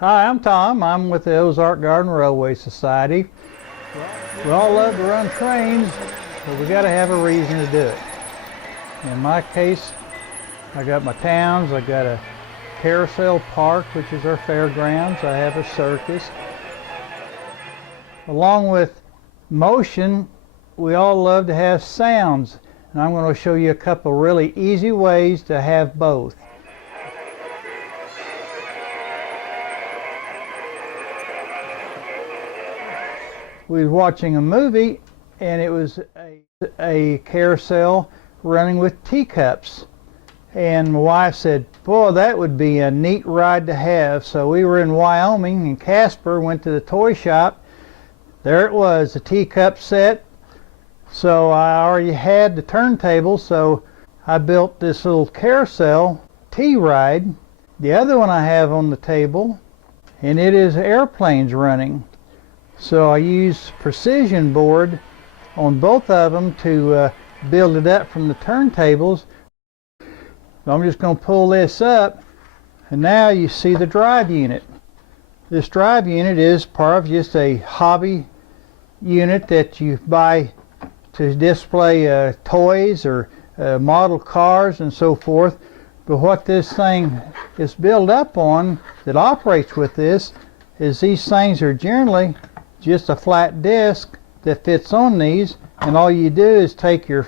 Hi, I'm Tom. I'm with the Ozark Garden Railway Society. We all love to run trains, but we got to have a reason to do it. In my case, I got my towns. I got a carousel park, which is our fairgrounds. I have a circus. Along with motion, we all love to have sounds, and I'm going to show you a couple really easy ways to have both. We were watching a movie, and it was a carousel running with teacups. And my wife said, boy, that would be a neat ride to have. So we were in Wyoming, and Casper went to the toy shop. There it was, a teacup set. So I already had the turntable, so I built this little carousel tea ride. The other one I have on the table, and it is airplanes running. So I use precision board on both of them to build it up from the turntables. So I'm just going to pull this up, and now you see the drive unit. This drive unit is part of just a hobby unit that you buy to display toys or model cars and so forth. But what this thing is built up on that operates with this is these things are generally just a flat disc that fits on these, and all you do is take your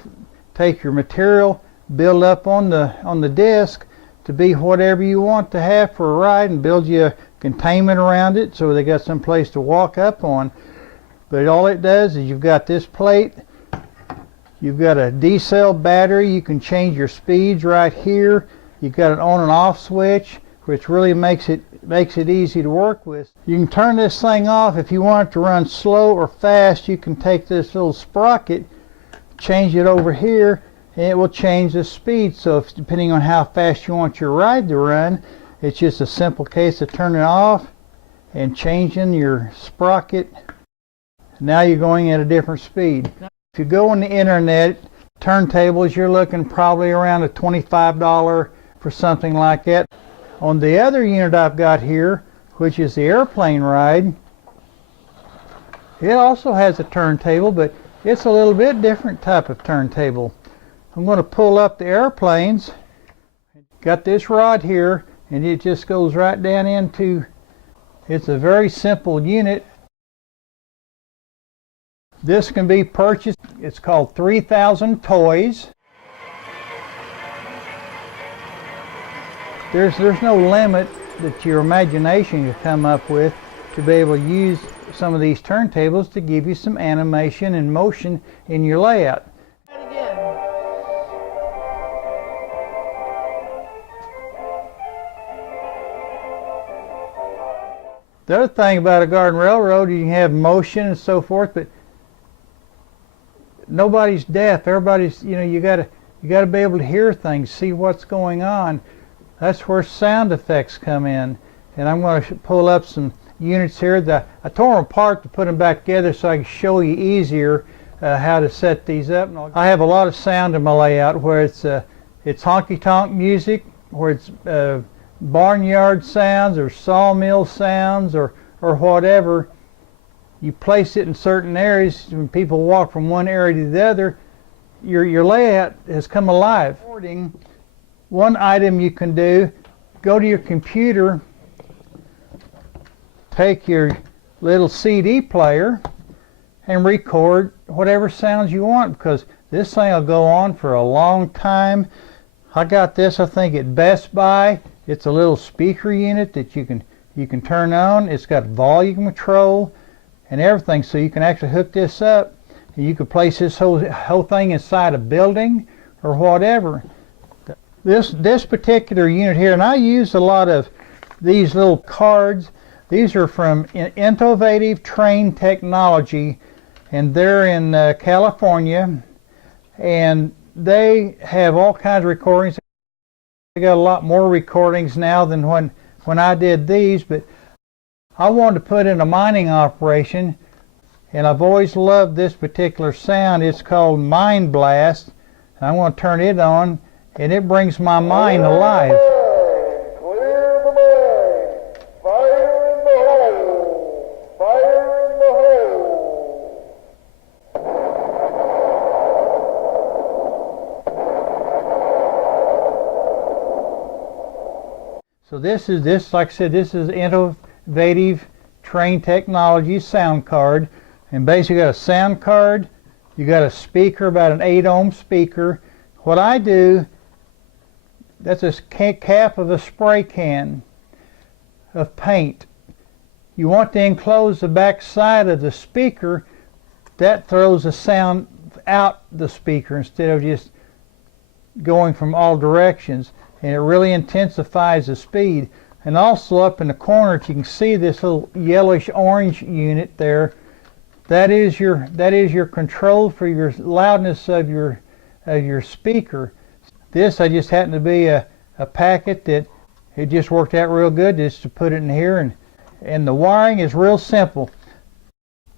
material, build up on the disc to be whatever you want to have for a ride, and build you a containment around it so they got some place to walk up on. But all it does is you've got this plate, you've got a D-cell battery, you can change your speeds right here, you've got an on and off switch, which really makes it easy to work with. You can turn this thing off if you want it to run slow or fast. You can take this little sprocket, change it over here, and it will change the speed. So if, depending on how fast you want your ride to run, it's just a simple case of turning it off and changing your sprocket. Now you're going at a different speed. If you go on the internet, turntables, you're looking probably around a $25 for something like that. On the other unit I've got here, which is the airplane ride, it also has a turntable, but it's a little bit different type of turntable. I'm going to pull up the airplanes. Got this rod here, and it just goes right down into, it's a very simple unit. This can be purchased. It's called 3000 Toys. There's no limit that your imagination can come up with to be able to use some of these turntables to give you some animation and motion in your layout. The other thing about a garden railroad, you can have motion and so forth, but nobody's deaf. Everybody's, you gotta be able to hear things, see what's going on. That's where sound effects come in. And I'm going to pull up some units here. I tore them apart to put them back together so I can show you easier how to set these up. I have a lot of sound in my layout where it's honky-tonk music, where it's barnyard sounds or sawmill sounds or whatever. You place it in certain areas. When people walk from one area to the other, your layout has come alive. One item you can do, go to your computer, take your little CD player and record whatever sounds you want, because this thing will go on for a long time. I got this, I think, at Best Buy. It's a little speaker unit that you can turn on. It's got volume control and everything, so you can actually hook this up and you can place this whole thing inside a building or whatever. This particular unit here, and I use a lot of these little cards. These are from Innovative Train Technology, and they're in California, and they have all kinds of recordings. They got a lot more recordings now than when I did these, but I wanted to put in a mining operation, and I've always loved this particular sound. It's called Mind Blast, and I want to turn it on, and it brings my mind alive. Clear the mine. Fire So this, like I said, this is innovative Train Technology sound card. And basically you got a sound card, you got a speaker, about an 8-ohm speaker. What I do, that's a cap of a spray can of paint. You want to enclose the back side of the speaker. That throws the sound out the speaker instead of just going from all directions, and it really intensifies the speed. And also up in the corner, you can see this little yellowish orange unit there. That is your control for your loudness of your speaker. This, I just happened to be a packet that it just worked out real good just to put it in here, and the wiring is real simple.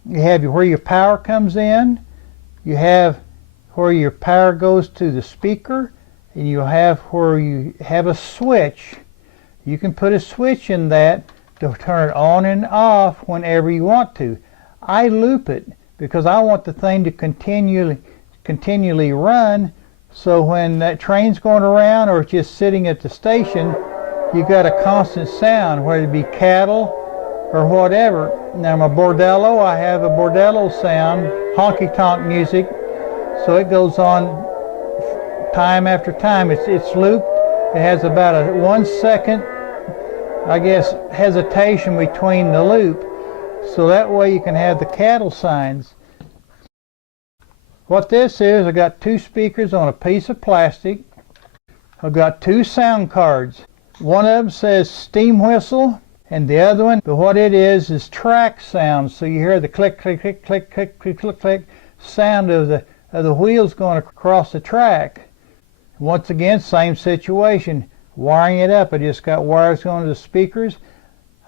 You have where your power comes in, you have where your power goes to the speaker, and you have where you have a switch. You can put a switch in that to turn it on and off whenever you want to. I loop it because I want the thing to continually run, so when that train's going around or just sitting at the station, you got a constant sound, whether it be cattle or whatever. Now my bordello, I have a bordello sound, honky-tonk music, so it goes on time after time. It's looped. It has about a 1 second, I guess, hesitation between the loop, so that way you can have the cattle signs. What this is, I got 2 speakers on a piece of plastic. I've got 2 sound cards. One of them says steam whistle, and the other one, but what it is track sound. So you hear the click, click, click, click, click, click, click, click sound of the wheels going across the track. Once again, same situation. Wiring it up, I just got wires going to the speakers.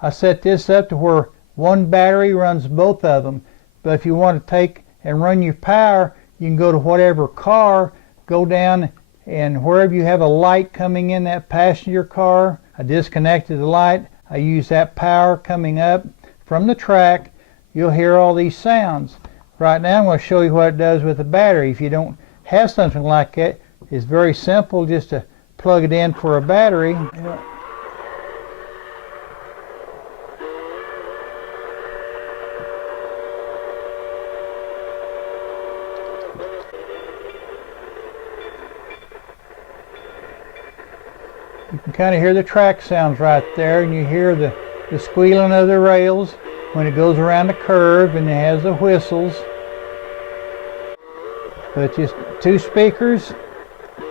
I set this up to where one battery runs both of them. But if you want to take and run your power, you can go to whatever car, go down, and wherever you have a light coming in that passenger car, I disconnected the light. I use that power coming up from the track. You'll hear all these sounds. Right now I'm going to show you what it does with the battery. If you don't have something like that, it's very simple just to plug it in for a battery. You can kind of hear the track sounds right there, and you hear the squealing of the rails when it goes around the curve, and it has the whistles. But just 2 speakers,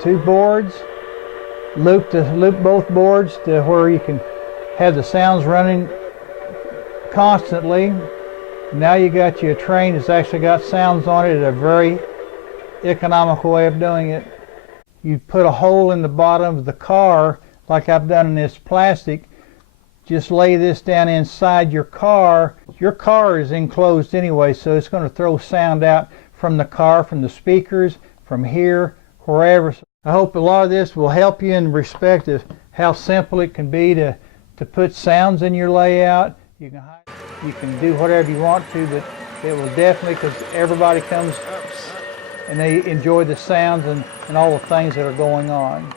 2 boards, loop both boards to where you can have the sounds running constantly. Now you got your train that's actually got sounds on it. It's a very economical way of doing it. You put a hole in the bottom of the car, like I've done in this plastic. Just lay this down inside your car. Your car is enclosed anyway, so it's going to throw sound out from the car, from the speakers, from here, wherever. I hope a lot of this will help you in respect of how simple it can be to put sounds in your layout. You can do whatever you want to, but it will definitely, because everybody comes and they enjoy the sounds and all the things that are going on.